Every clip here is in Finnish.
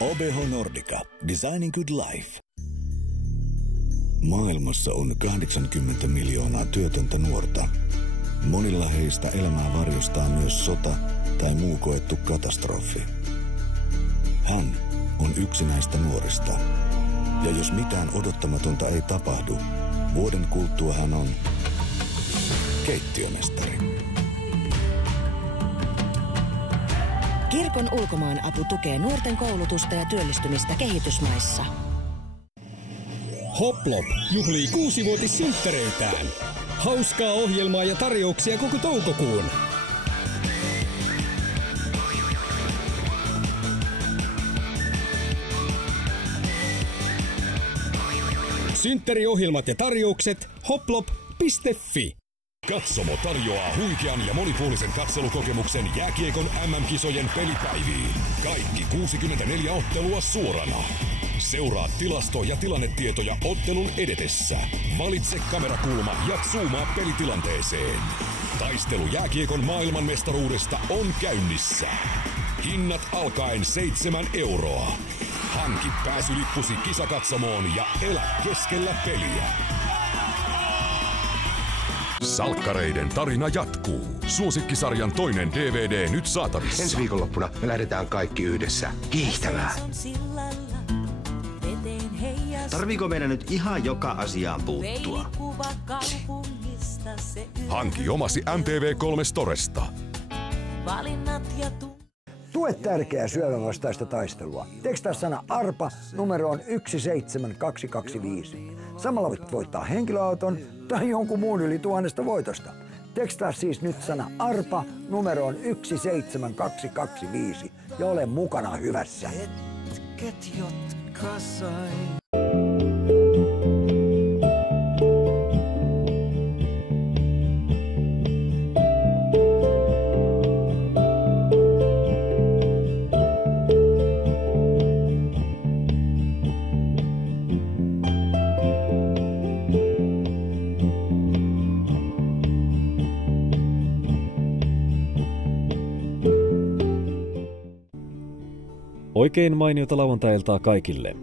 OBH Nordica. Designing good life. Maailmassa on 80 miljoonaa työtöntä nuorta. Monilla heistä elämää varjostaa myös sota tai muu koettu katastrofi. Hän on yksi näistä nuorista. Ja jos mitään odottamatonta ei tapahdu, vuoden kuluttua hän on keittiömestari. Kirkon ulkomaanapu tukee nuorten koulutusta ja työllistymistä kehitysmaissa. Hoplop juhlii 6-vuotissynttäreitään. Hauskaa ohjelmaa ja tarjouksia koko toukokuun. Synttäriohjelmat ja tarjoukset hoplop.fi. Katsomo tarjoaa huikean ja monipuolisen katselukokemuksen jääkiekon MM-kisojen pelipäiviin. Kaikki 64 ottelua suorana. Seuraa tilasto- ja tilannetietoja ottelun edetessä. Valitse kamerakulma ja zoomaa pelitilanteeseen. Taistelu jääkiekon maailmanmestaruudesta on käynnissä. Hinnat alkaen 7 €. Hanki pääsylippusi kisakatsomoon ja elä keskellä peliä. Salkkareiden tarina jatkuu. Suosikkisarjan toinen DVD nyt saatavissa. Ensi viikonloppuna me lähdetään kaikki yhdessä kiihtämään. Tarviiko meidän nyt ihan joka asiaan puuttua? Hanki omasi MTV3 Storesta. Tue tärkeää syövän vastaista taistelua. Tekstaa sana ARPA numeroon 17225. Samalla voit voittaa henkilöauton tai jonkun muun yli 1000 voitosta. Tekstaa siis nyt sana ARPA numeroon 17225 ja ole mukana hyvässä. Hetket, jotka sain. Oikein mainiota lauantai-iltaa kaikille.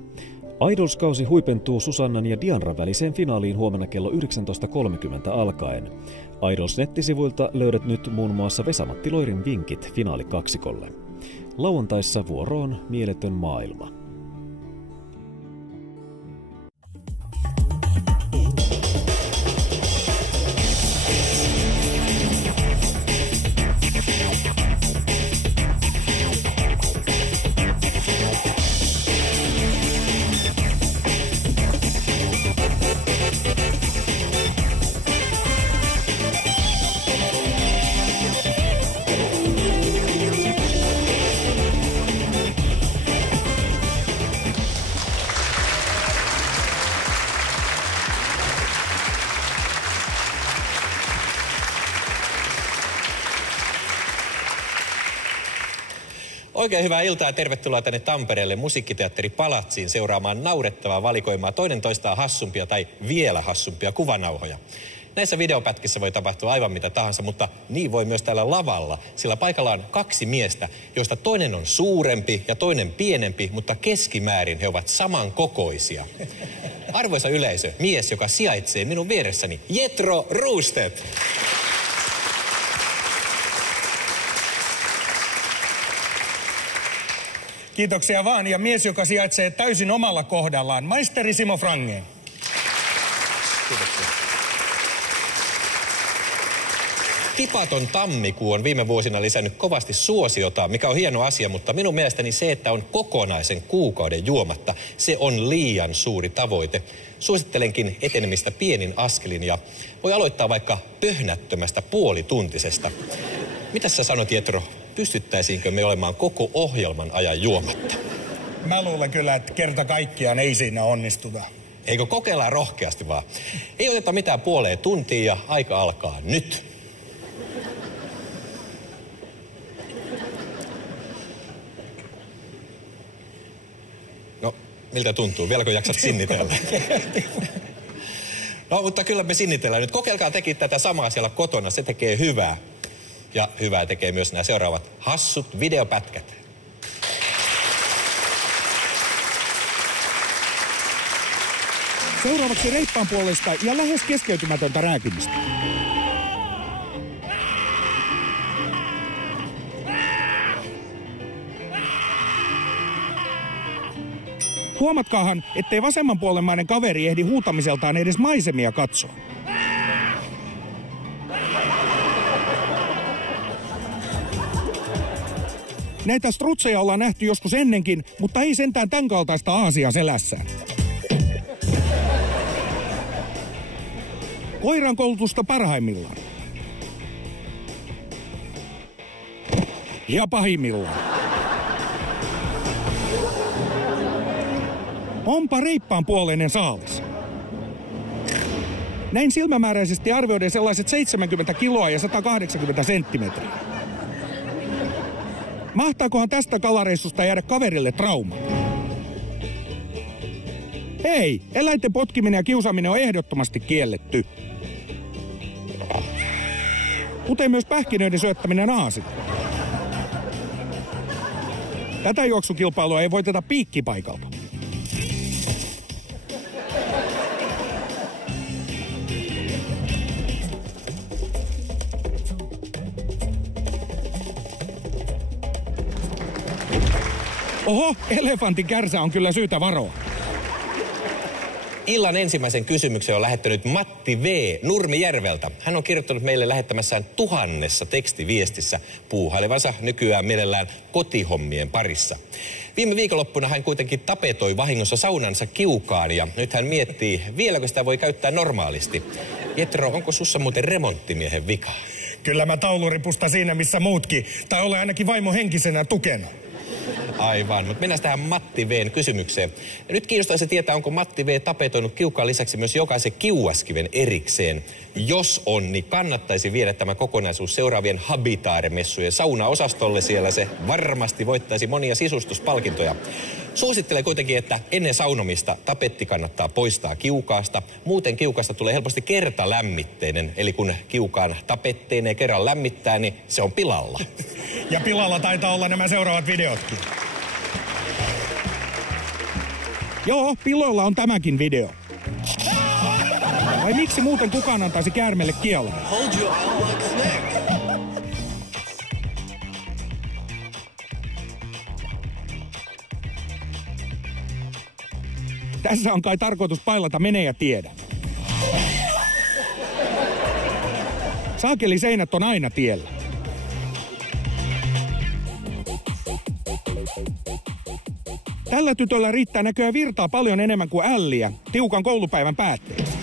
Idols-kausi huipentuu Susannan ja Dianran väliseen finaaliin huomenna kello 19.30 alkaen. Idols-nettisivuilta löydät nyt muun muassa Vesa-Matti Loirin vinkit finaalikaksikolle. Lauantaissa vuoroon Mieletön maailma. Oikein hyvää iltaa ja tervetuloa tänne Tampereelle Musiikkiteatteri Palatsiin seuraamaan naurettavaa valikoimaa toinen toistaan hassumpia tai vielä hassumpia kuvanauhoja. Näissä videopätkissä voi tapahtua aivan mitä tahansa, mutta niin voi myös täällä lavalla, sillä paikalla on 2 miestä, joista toinen on suurempi ja toinen pienempi, mutta keskimäärin he ovat samankokoisia. Arvoisa yleisö, mies, joka sijaitsee minun vieressäni, Jethro Roosted. Kiitoksia vaan. Ja mies, joka sijaitsee täysin omalla kohdallaan, maisteri Simo Frange. Kiitoksia. Tipaton tammikuu on viime vuosina lisännyt kovasti suosiota, mikä on hieno asia, mutta minun mielestäni se, että on kokonaisen kuukauden juomatta, se on liian suuri tavoite. Suosittelenkin etenemistä pienin askelin ja voi aloittaa vaikka pöhnättömästä puolituntisesta. Mitä sä sanot, Jethro? Pystyttäisiinkö me olemaan koko ohjelman ajan juomatta? Mä luulen kyllä, että kerta kaikkiaan ei siinä onnistuta. Eikö kokeillaan rohkeasti vaan? Ei oteta mitään puoleen tuntia ja aika alkaa nyt. No, miltä tuntuu? Vieläkö jaksat sinnitellä? No, mutta kyllä me sinnitellään nyt. Kokeilkaa tekin tätä samaa siellä kotona. Se tekee hyvää. Ja hyvää tekee myös nämä seuraavat hassut videopätkät. Seuraavaksi reippaan puolesta ja lähes keskeytymätöntä rääkimistä. Huomatkaahan, ettei vasemmanpuolenmainen kaveri ehdi huutamiseltaan edes maisemia katsoa. Näitä strutseja ollaan nähty joskus ennenkin, mutta ei sentään tämän kaltaista aasia selässään. Koiran koulutusta parhaimmillaan. Ja pahimmillaan. Onpa reippaan puoleinen saalis. Näin silmämääräisesti arvioiden sellaiset 70 kiloa ja 180 senttimetriä. Mahtaakohan tästä kalareissusta jäädä kaverille trauma? Ei, eläinten potkiminen ja kiusaaminen on ehdottomasti kielletty. Kuten myös pähkinöiden syöttäminen aasille. Tätä juoksukilpailua ei voiteta piikkipaikalta. Oho, elefantin kärsä on kyllä syytä varoa. Illan ensimmäisen kysymyksen on lähettänyt Matti V. Nurmijärveltä. Hän on kirjoittanut meille lähettämässään 1000 tekstiviestissä puuhailevansa nykyään mielellään kotihommien parissa. Viime viikonloppuna hän kuitenkin tapetoi vahingossa saunansa kiukaan ja nyt hän miettii, vieläkö sitä voi käyttää normaalisti. Jetro, onko sussa muuten remonttimiehen vika? Kyllä mä tauluripusta siinä missä muutkin, tai olen ainakin vaimo henkisenä tukenut. Aivan, mutta mennään tähän Matti V:n kysymykseen. Ja nyt kiinnostaisi tietää, onko Matti V tapetoinut kiukaan lisäksi myös jokaisen kiuaskiven erikseen. Jos on, niin kannattaisi viedä tämä kokonaisuus seuraavien Habitaare-messujen saunaosastolle. Siellä se varmasti voittaisi monia sisustuspalkintoja. Suosittelen kuitenkin, että ennen saunomista tapetti kannattaa poistaa kiukaasta. Muuten kiukaasta tulee helposti kertalämmitteinen. Eli kun kiukaan tapetteineen kerran lämmittää, niin se on pilalla. Ja pilalla taitaa olla nämä seuraavat videotkin. Joo, piloilla on tämäkin video. Vai miksi muuten kukaan antaisi käärmeelle kielon? Tässä on kai tarkoitus pailata mene ja tiedä. Saakeli seinät on aina tiellä. Tällä tytöllä riittää näköjään virtaa paljon enemmän kuin älliä tiukan koulupäivän päätteeksi.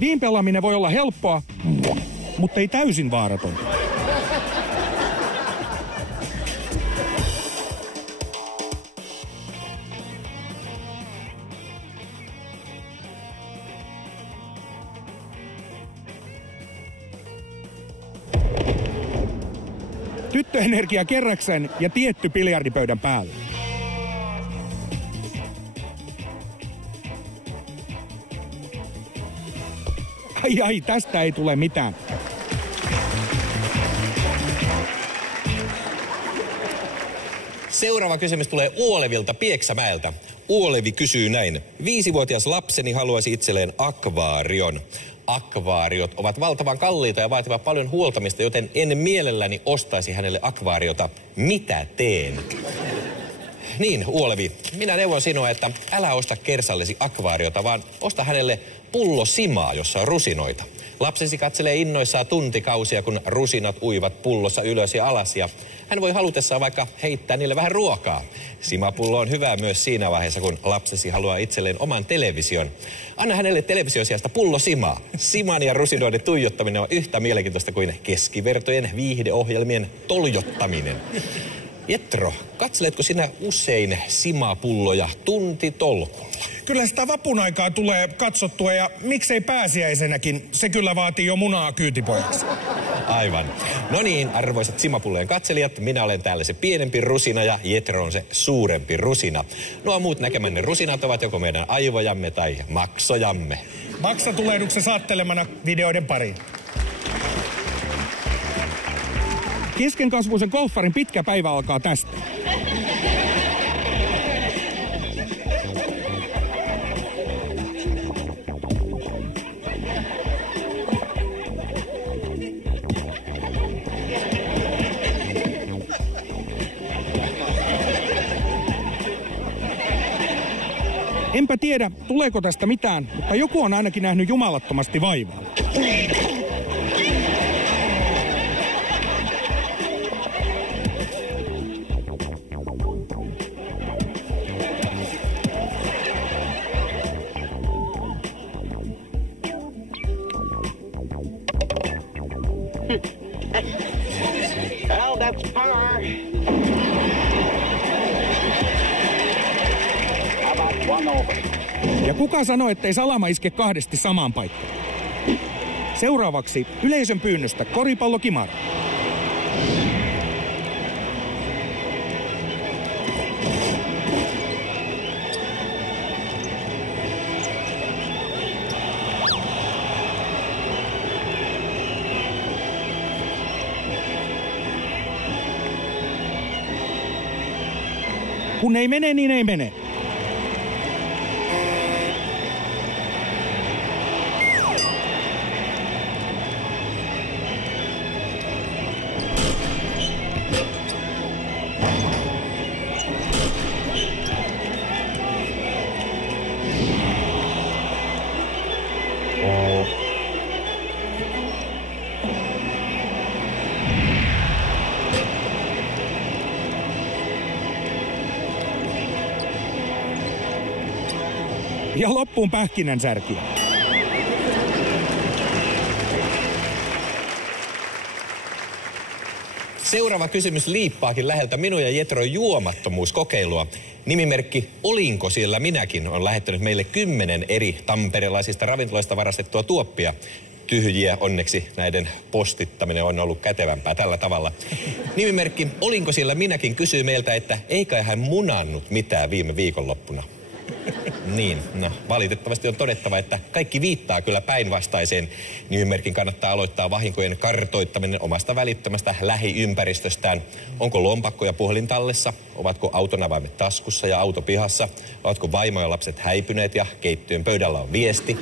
Viinpelaaminen voi olla helppoa, mutta ei täysin vaaratonta. Tyttöenergia kerrakseen ja tietty biljardipöydän päälle. Ai, tästä ei tule mitään. Seuraava kysymys tulee Uolevilta Pieksämäeltä. Uolevi kysyy näin. 5-vuotias lapseni haluaisi itselleen akvaarion. Akvaariot ovat valtavan kalliita ja vaativat paljon huoltamista, joten en mielelläni ostaisi hänelle akvaariota. Mitä teen? Niin, Uolevi, minä neuvon sinua, että älä osta kersallesi akvaariota, vaan osta hänelle pullo simaa, jossa on rusinoita. Lapsesi katselee innoissaan tuntikausia, kun rusinat uivat pullossa ylös ja alas, ja hän voi halutessaan vaikka heittää niille vähän ruokaa. Simapullo on hyvä myös siinä vaiheessa, kun lapsesi haluaa itselleen oman television. Anna hänelle television sijasta pullo simaa. Siman ja rusinoiden tuijottaminen on yhtä mielenkiintoista kuin keskivertojen viihdeohjelmien toljottaminen. Jetro, katseletko sinä usein simapulloja tuntitolkulla? Kyllä sitä vapun aikaa tulee katsottua ja miksei pääsiäisenäkin. Se kyllä vaatii jo munaa kyytipojaksi. Aivan. No niin, arvoisat simapullojen katselijat, minä olen täällä se pienempi rusina ja Jetro on se suurempi rusina. Nuo muut näkemänne rusinat ovat joko meidän aivojamme tai maksojamme. maksatulehduksen saattelemana videoiden pariin. Keskenkasvuisen golfarin pitkä päivä alkaa tästä. Enpä tiedä, tuleeko tästä mitään, mutta joku on ainakin nähnyt jumalattomasti vaivaa. Well, that's power. Ja kuka sanoi, ettei salama iske kahdesti samaan paikkaan? Seuraavaksi yleisön pyynnöstä koripallokimara. Kun ei mene, niin ei mene. Ja loppuun pähkinänsärkiä. Seuraava kysymys liippaakin läheltä minun ja Jetron juomattomuuskokeilua. Nimimerkki Olinko siellä minäkin on lähettänyt meille 10 eri tamperelaisista ravintoloista varastettua tuoppia. Tyhjiä onneksi näiden postittaminen on ollut kätevämpää tällä tavalla. Nimimerkki Olinko siellä minäkin kysyy meiltä, että eikä hän munannut mitään viime viikonloppuna. Niin, no valitettavasti on todettava, että kaikki viittaa kyllä päinvastaiseen. Nimimerkin kannattaa aloittaa vahinkojen kartoittaminen omasta välittömästä lähiympäristöstään. Onko lompakko ja puhelin tallessa? Ovatko auton avaimet taskussa ja auto pihassa? Ovatko vaimo ja lapset häipyneet ja keittiön pöydällä on viesti?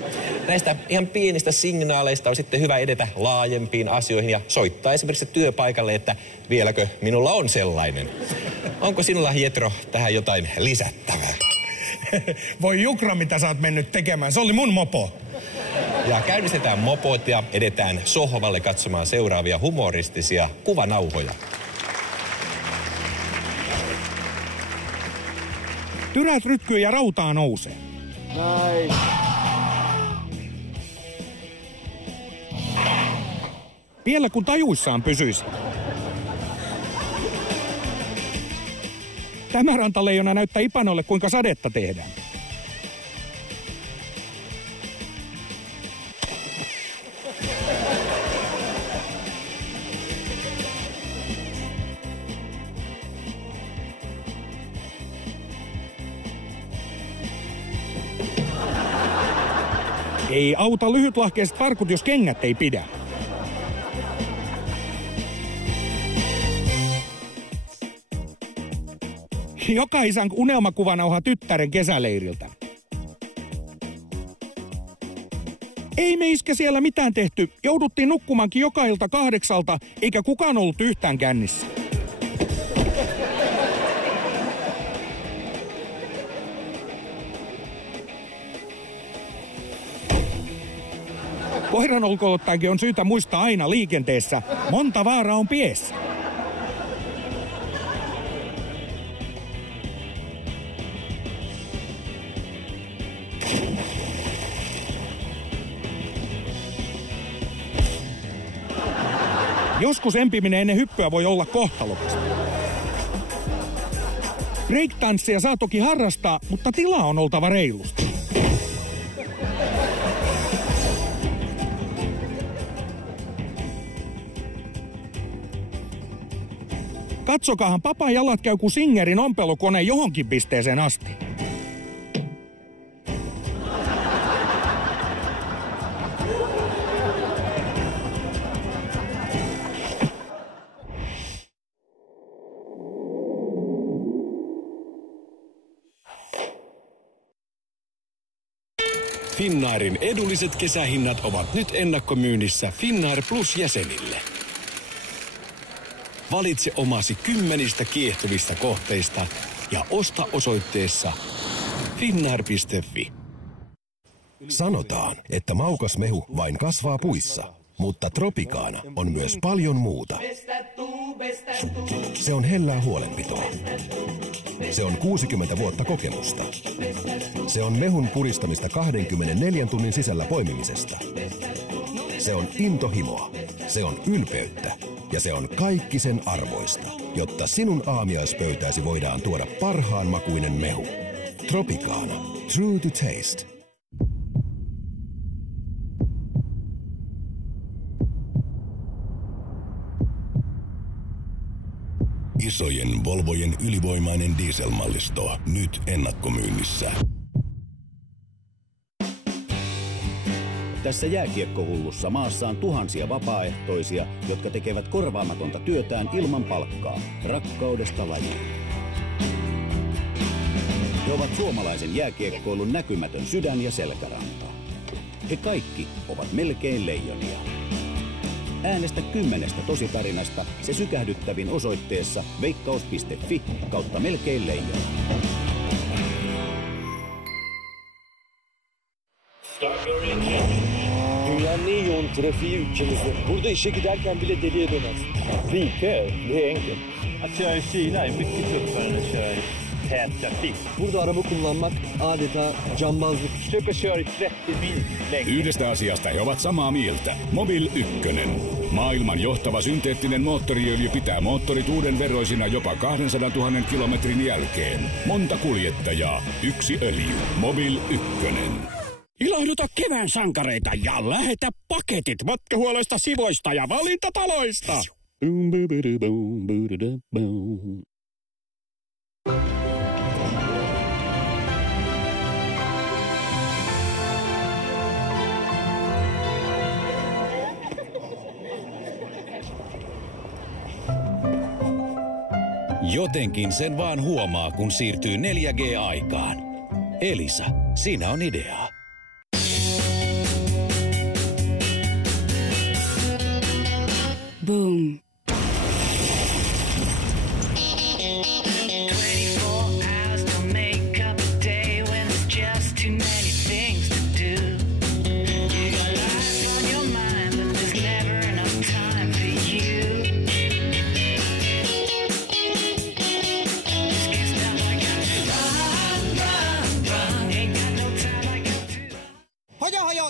Näistä ihan pienistä signaaleista on sitten hyvä edetä laajempiin asioihin ja soittaa esimerkiksi työpaikalle, että vieläkö minulla on sellainen. Onko sinulla, Jetro, tähän jotain lisättävää? Voi jukra, mitä sä oot mennyt tekemään. Se oli mun mopo. Ja käynnistetään mopot ja edetään sohvalle katsomaan seuraavia humoristisia kuvanauhoja. Tyrät rytkyy ja rautaa nousee. Näin. Vielä kun tajuissaan pysyisi. Tämä rantaleijona näyttää Ipanolle, kuinka sadetta tehdään. Ei auta lyhytlahkeiset farkut, jos kengät ei pidä. Joka isän unelmakuvanauha tyttären kesäleiriltä. Ei me iskä siellä mitään tehty. Jouduttiin nukkumaankin joka ilta 8, eikä kukaan ollut yhtään kännissä. Koiran ulkoiluttajakin on syytä muistaa aina liikenteessä. Monta vaaraa on piessä. Joskus empiminen ennen hyppyä voi olla kohtalokasta. Breakdanssia saa toki harrastaa, mutta tilaa on oltava reilusti. Katsokahan, papan jalat käy kuin Singerin ompelukone johonkin pisteeseen asti. Finnairin edulliset kesähinnat ovat nyt ennakkomyynnissä Finnair Plus-jäsenille. Valitse omasi 10 kiehtovista kohteista ja osta osoitteessa finnair.fi. Sanotaan, että maukas mehu vain kasvaa puissa, mutta Tropicana on myös paljon muuta. Se on hellää huolenpitoa. Se on 60 vuotta kokemusta. Se on mehun puristamista 24 tunnin sisällä poimimisesta. Se on intohimoa. Se on ylpeyttä. Ja se on kaikki sen arvoista, jotta sinun aamiaispöytääsi voidaan tuoda parhaan makuinen mehu. Tropicana. True to taste. Isojen Volvojen ylivoimainen dieselmallisto nyt ennakkomyynnissä. Tässä jääkiekkohullussa maassa on tuhansia vapaaehtoisia, jotka tekevät korvaamatonta työtään ilman palkkaa, rakkaudesta lajiin. He ovat suomalaisen jääkiekkoilun näkymätön sydän ja selkäranta. He kaikki ovat melkein leijonia. Äänestä 10 tositarinasta se sykähdyttävin osoitteessa veikkaus.fi/melkein leijona. Dünyanın en yoğun trafiği ülkemizde. Burada işe giderken bile deliye dönersin. Lika, det är enkelt. Att köra i Kina är mycket tuffare än att köra i tät trafik. Burada araba kullanmak adeta cambazlık. Försöka köra i 30 mil längre. Yhdestä asiasta he ovat samaa mieltä. Mobil 1. Maailman johtava synteettinen moottoriöljy pitää moottorit uuden veroisina jopa 200 000 kilometrin jälkeen. Monta kuljettajaa, yksi öljy. Mobil 1. Ilahduta kevään sankareita ja lähetä paketit matkahuolloista, sivuista ja valintataloista. Jotenkin sen vaan huomaa, kun siirtyy 4G-aikaan. Elisa, siinä on ideaa. Boom.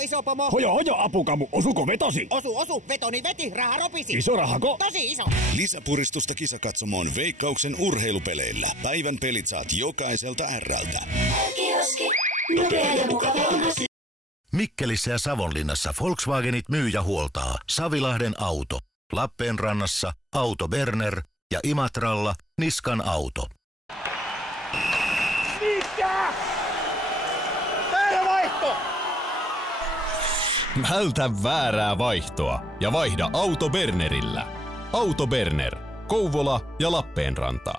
Iso pomo. Hojo, apukamu. Osuko vetosi? Osu. Vetoni veti. Raha ropisi. Iso rahako? Tosi iso. Lisäpuristusta kisakatsomoon Veikkauksen urheilupeleillä. Päivän pelit saat jokaiselta R:ltä. Kioski. Nopea ja mukava. Mikkelissä ja Savonlinnassa Volkswagenit myy ja huoltaa. Savilahden auto. Lappeenrannassa Auto Berner ja Imatralla Niskan auto. Mikä? Väärä vaihto! Vältä väärää vaihtoa ja vaihda Auto Bernerillä. Auto Berner. Kouvola ja Lappeenranta.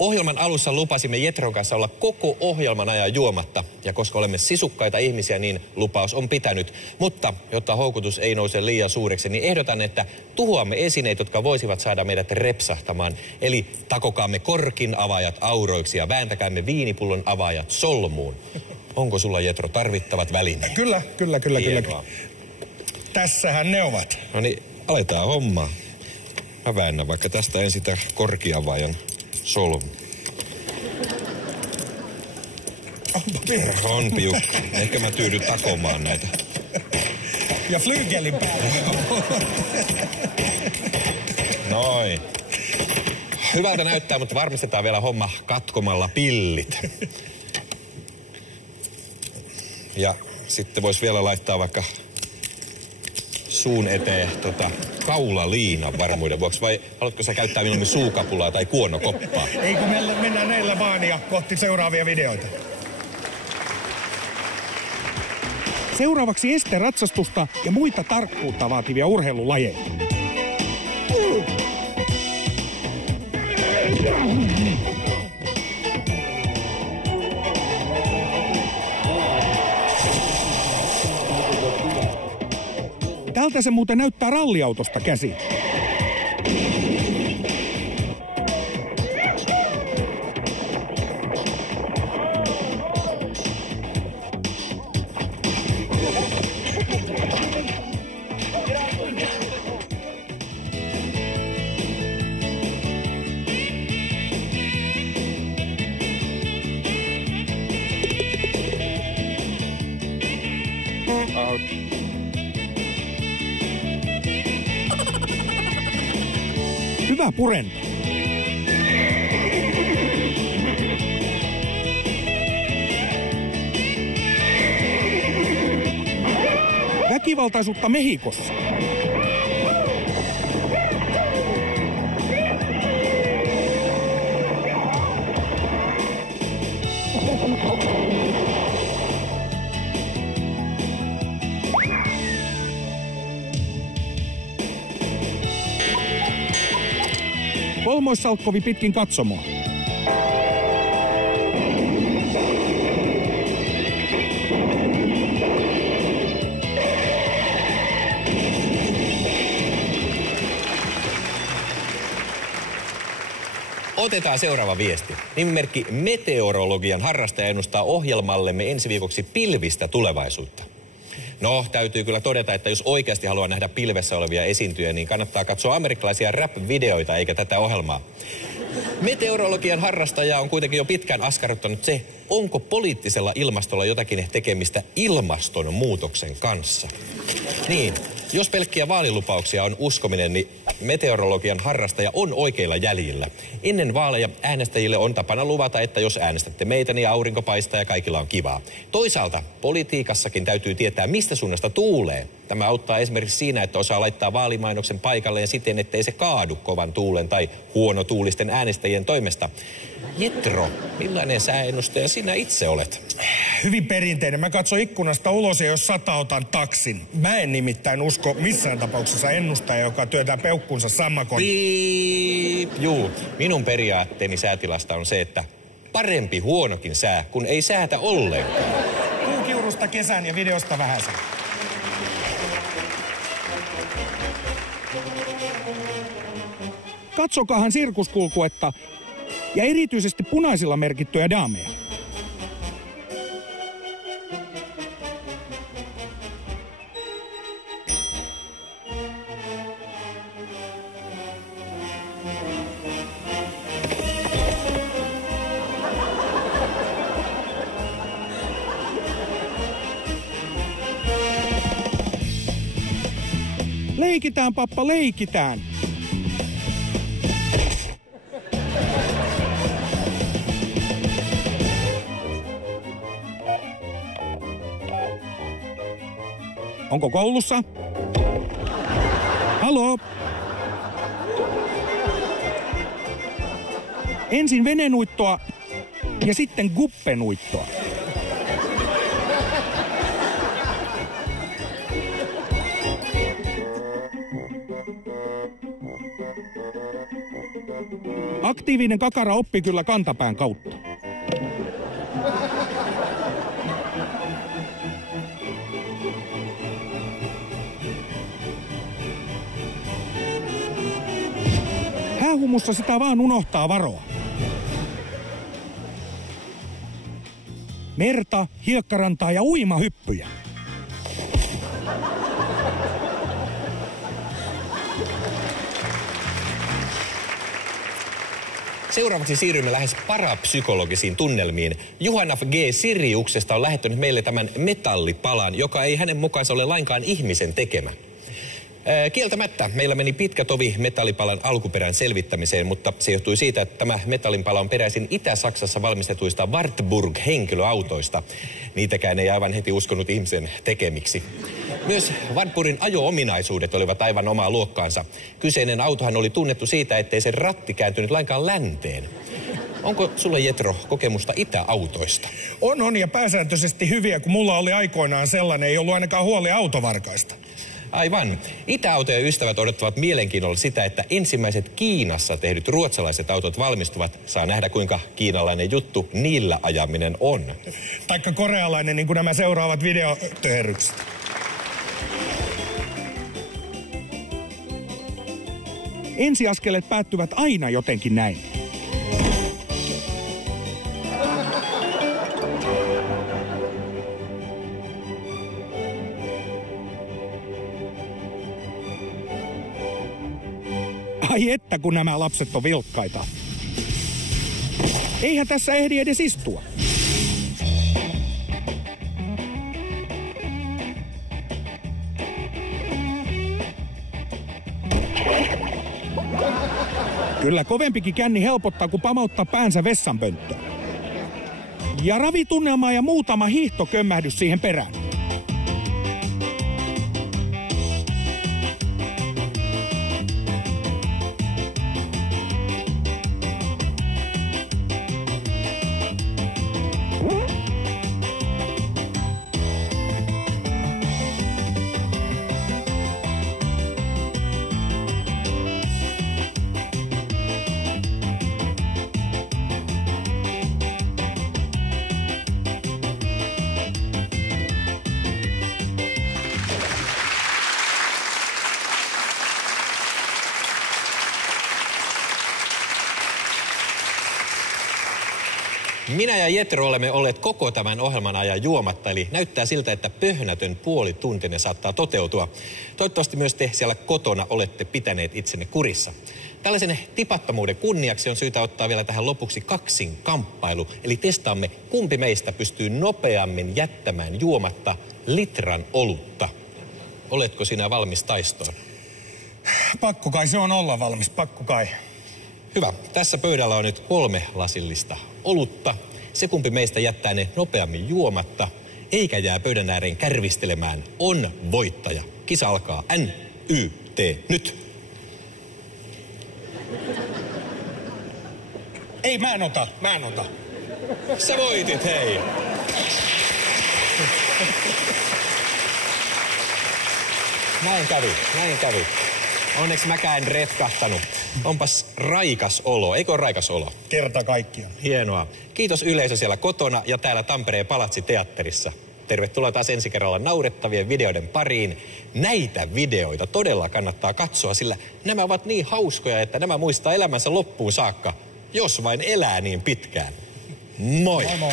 Ohjelman alussa lupasimme Jetron kanssa olla koko ohjelman ajan juomatta. Ja koska olemme sisukkaita ihmisiä, niin lupaus on pitänyt. Mutta jotta houkutus ei nouse liian suureksi, niin ehdotan, että tuhoamme esineet, jotka voisivat saada meidät repsahtamaan. Eli takokaamme korkin avaajat auroiksi ja vääntäkäämme viinipullon avaajat solmuun. Onko sulla, Jetro, tarvittavat välineet? Kyllä. Tässähän ne ovat. No niin, aletaan hommaa. Mä väännän vaikka tästä ensin sitä korkiavaajan solmu. On piukku. Ehkä mä tyydyn takomaan näitä. Ja flygelin päälle. Noin. Hyvältä näyttää, mutta varmistetaan vielä homma katkomalla pillit. Ja sitten voisi vielä laittaa vaikka suun eteen kaulaliinan varmuuden vuoksi. Vai haluatko sä käyttää mieluummin suukapulaa tai kuonokoppaa? Ei kun mennään näillä vaan ja kohti seuraavia videoita. Seuraavaksi esteratsastusta ja muita tarkkuutta vaativia urheilulajeja. Tältä se muuten näyttää ralliautosta käsin. Hyvä purenta. Väkivaltaisuutta Mehikossa. Kolmoissalkkovi pitkin katsomoa. Otetaan seuraava viesti. Nimimerkki Meteorologian harrastaja ennustaa ohjelmallemme ensi viikoksi pilvistä tulevaisuutta. No, täytyy kyllä todeta, että jos oikeasti haluaa nähdä pilvessä olevia esiintyjä, niin kannattaa katsoa amerikkalaisia rap-videoita eikä tätä ohjelmaa. Meteorologian harrastaja on kuitenkin jo pitkään askarruttanut se, onko poliittisella ilmastolla jotakin tekemistä ilmastonmuutoksen kanssa. Niin, jos pelkkiä vaalilupauksia on uskominen, niin meteorologian harrastaja on oikeilla jäljillä. Ennen vaaleja äänestäjille on tapana luvata, että jos äänestätte meitä, niin aurinko paistaa ja kaikilla on kivaa. Toisaalta politiikassakin täytyy tietää, mistä suunnasta tuulee. Tämä auttaa esimerkiksi siinä, että osaa laittaa vaalimainoksen paikalleen siten, ettei se kaadu kovan tuulen tai huonotuulisten äänestäjien toimesta. Jetro, millainen sääennustaja sinä itse olet? Hyvin perinteinen. Mä katson ikkunasta ulos ja jos sataa, otan taksin. Mä en nimittäin usko missään tapauksessa ennustaja, joka työtää peukkunsa sammakon. Juu, minun periaatteeni säätilasta on se, että parempi huonokin sää, kun ei säätä ollenkaan. Kuukiurusta kesän ja videosta vähäsen. Katsokaahan sirkuskulkuetta ja erityisesti punaisilla merkittyjä daameja. Leikitään, pappa, leikitään. Onko koulussa? Haloo? Ensin venenuittoa ja sitten guppenuittoa. Aktiivinen kakara oppi kyllä kantapään kautta. Häähumussa sitä vaan unohtaa varoa. Merta, hiekkarantaa ja uimahyppyjä. Seuraavaksi siirrymme lähes parapsykologisiin tunnelmiin. Juhana G. Siriuksesta on lähettänyt meille tämän metallipalan, joka ei hänen mukaansa ole lainkaan ihmisen tekemä. Kieltämättä meillä meni pitkä tovi metallipalan alkuperän selvittämiseen, mutta se johtui siitä, että tämä metallinpala on peräisin Itä-Saksassa valmistetuista Wartburg-henkilöautoista. Niitäkään ei aivan heti uskonut ihmisen tekemiksi. Myös Wartburgin ajo-ominaisuudet olivat aivan omaa luokkaansa. Kyseinen autohan oli tunnettu siitä, ettei sen ratti kääntynyt lainkaan länteen. Onko sulla, Jetro, kokemusta itäautoista? On ja pääsääntöisesti hyviä, kun mulla oli aikoinaan sellainen, ei ollut ainakaan huoli autovarkaista. Aivan. Itäautojen ystävät odottavat mielenkiinnolla sitä, että ensimmäiset Kiinassa tehdyt ruotsalaiset autot valmistuvat. Saa nähdä, kuinka kiinalainen juttu niillä ajaminen on. Taikka korealainen, niin kuin nämä seuraavat videotöherrykset. Ensiaskeleet päättyvät aina jotenkin näin. Ai että, kun nämä lapset on vilkkaita. Eihän tässä ehdi edes istua. Kyllä kovempikin känni helpottaa, kun pamauttaa päänsä vessanpönttöön. Ja ravitunnelma ja muutama hiihtokömmähdys siihen perään. Minä ja Jetro olemme olleet koko tämän ohjelman ajan juomatta, eli näyttää siltä, että pöhnätön puolituntinen saattaa toteutua. Toivottavasti myös te siellä kotona olette pitäneet itsenne kurissa. Tällaisen tipattomuuden kunniaksi on syytä ottaa vielä tähän lopuksi kaksinkamppailu, eli testaamme, kumpi meistä pystyy nopeammin jättämään juomatta litran olutta. Oletko sinä valmis taistoon? Pakko kai se on olla valmis, pakko kai. Hyvä. Tässä pöydällä on nyt 3 lasillista olutta. Se, kumpi meistä jättää ne nopeammin juomatta, eikä jää pöydän ääreen kärvistelemään, on voittaja. Kisa alkaa NYT nyt. Ei, mä en ota. Sä voitit, hei! Näin kävi. Onneksi mäkään en retkahtanut. Onpas raikas olo. Eikö ole raikas olo? Kerta kaikkiaan. Hienoa. Kiitos yleisö siellä kotona ja täällä Tampereen Palatsi-teatterissa. Tervetuloa taas ensi kerralla naurettavien videoiden pariin. Näitä videoita todella kannattaa katsoa, sillä nämä ovat niin hauskoja, että nämä muistaa elämänsä loppuun saakka, jos vain elää niin pitkään. Moi! Moi moi!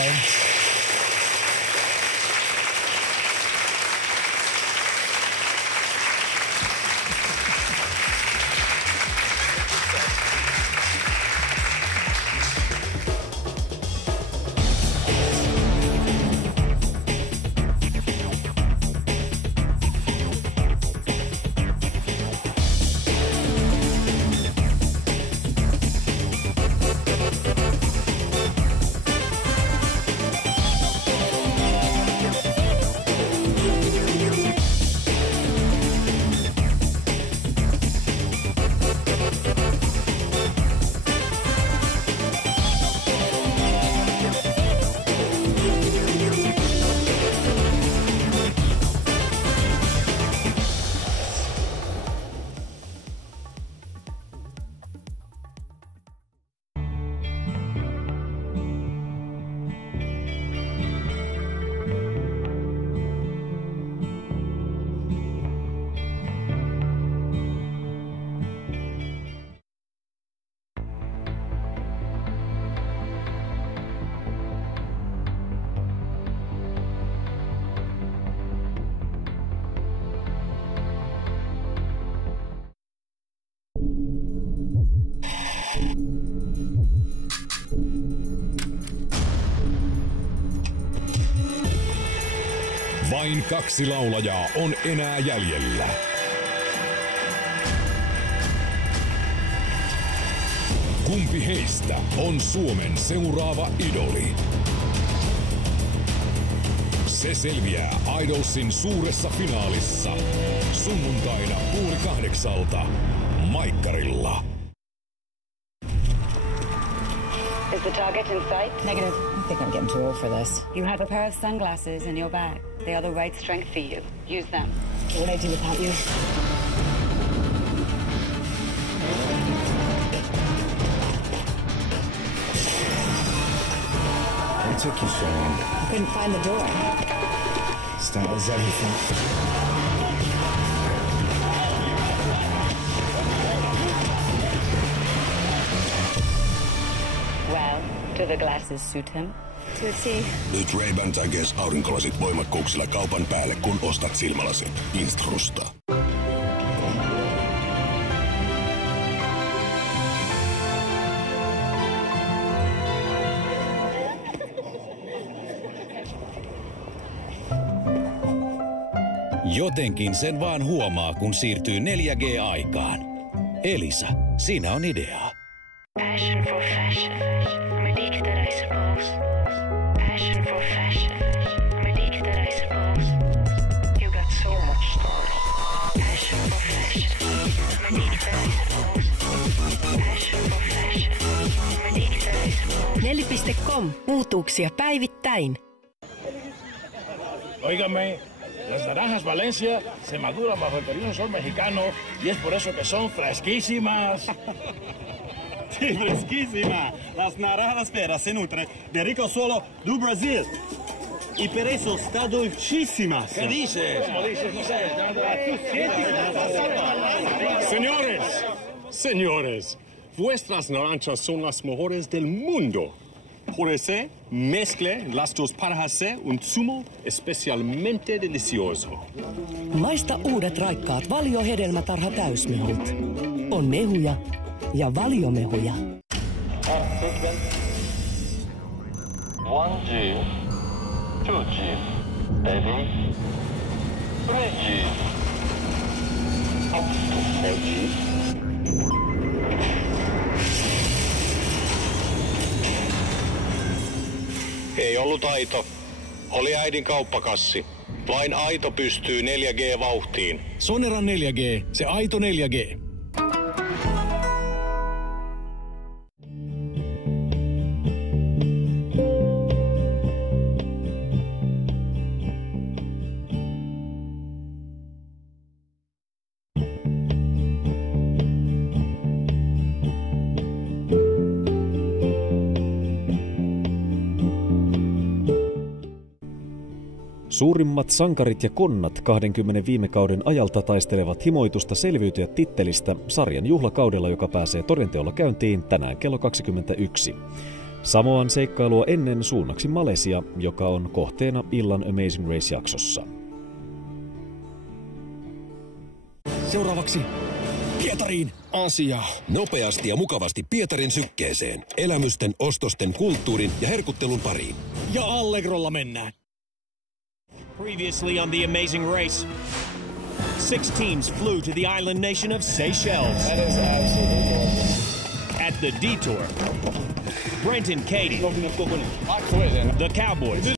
Vain 2 laulajaa on enää jäljellä. Kumpi heistä on Suomen seuraava idoli? Se selviää Idolsin suuressa finaalissa sunnuntaina 7:30 Maikkarilla. Is the target in sight? Negative. I think I'm getting too old for this. You have a pair of sunglasses in your bag. They are the right strength for you. Use them. What would I do without you? What took you so long? I couldn't find the door. That was everything. Well, do the glasses suit him? Good see. Nyt Ray-Ban tai Guess aurinkolasit voimakkuuksilla kaupan päälle, kun ostat silmälasit Instrusta. Jotenkin sen vaan huomaa, kun siirtyy 4G-aikaan. Elisa, siinä on ideaa. Passion for fashion. I'm addicted, I suppose. Passion for fashion. I'm addicted, I suppose. You got so much style. Passion for fashion. I'm addicted, I suppose. Passion for fashion. I'm addicted, I suppose. 4.com. Uutuuksia päivittäin. Óigame, las naranjas Valencia se maduran bajo el periodo sol mexicano y es por eso que son fresquísimas. Sí, fresquísima. Las naranjas peras se nutren de rico suelo do Brasil. Y por eso está dulcísimas. ¿Qué dices? ¿Cómo dices? No sé. Señores, vuestras naranjas son las mejores del mundo. Por eso, mezcle las dos para hacer un zumo especialmente delicioso. Maista uudet raikkaat Valio-hedelmätarha täysmehut. On mehuja ja valiomehuja. 1G, 2G, ready, 3G, up to 4G. Ei ollut aito. Oli äidin kauppakassi. Vain aito pystyy 4G-vauhtiin. Soneran 4G, se aito 4G. Suurimmat sankarit ja konnat 20 viime kauden ajalta taistelevat himoitusta selviytyä tittelistä sarjan juhlakaudella, joka pääsee todenteolla käyntiin tänään kello 21. Samoan seikkailua ennen suunnaksi Malesia, joka on kohteena illan Amazing Race-jaksossa. Seuraavaksi Pietariin Aasiaa. Nopeasti ja mukavasti Pietarin sykkeeseen. Elämysten, ostosten, kulttuurin ja herkuttelun pariin. Ja Allegrolla mennään. Previously on the Amazing Race, 6 teams flew to the island nation of Seychelles. That is absolutely gorgeous. At the Detour, Brent and Katie, the Cowboys,